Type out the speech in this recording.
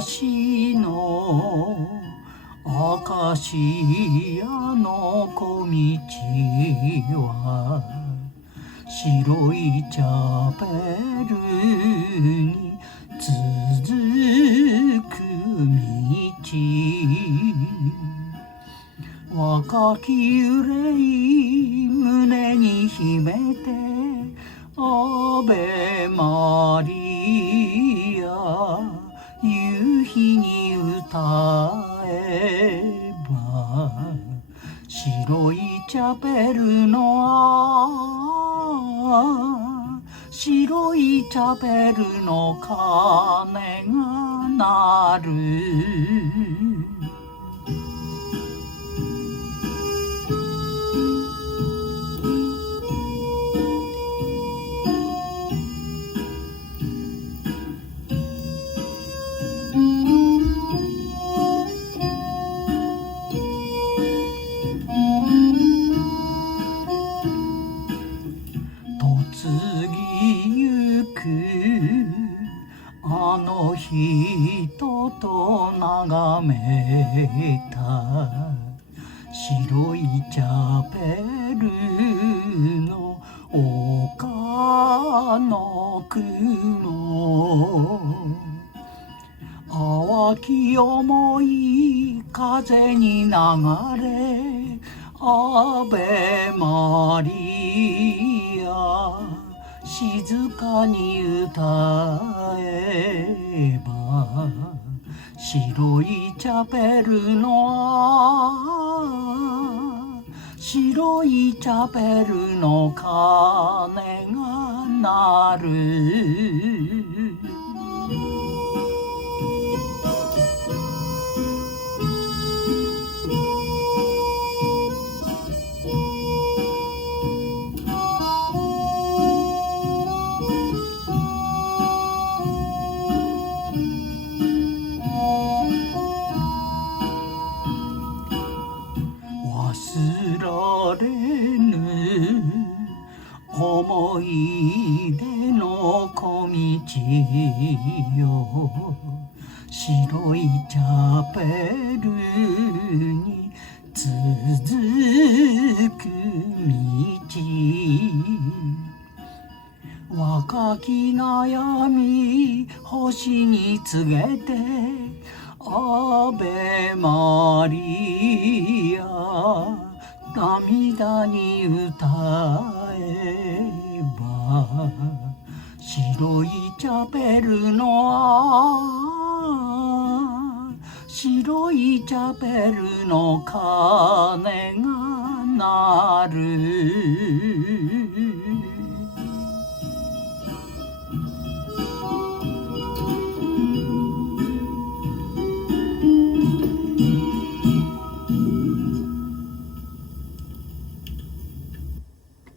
私のアカシアの小道は白いチャペルに続く道、若き憂い胸に秘めてアベマリア夕日に歌えば、白いチャペルの白いチャペルの鐘が鳴る。嫁ぎゆくあの人と眺めた白いチャペルの丘の雲、淡き思い風に流れアベマリア静かに歌えば、白いチャペルの白いチャペルの鐘が鳴る。忘られぬ思い出の小道よ、白いチャペルに続く道、若き悩み星に告げてアベマリア涙に歌えば、白いチャペルの白いチャペルの鐘が鳴る。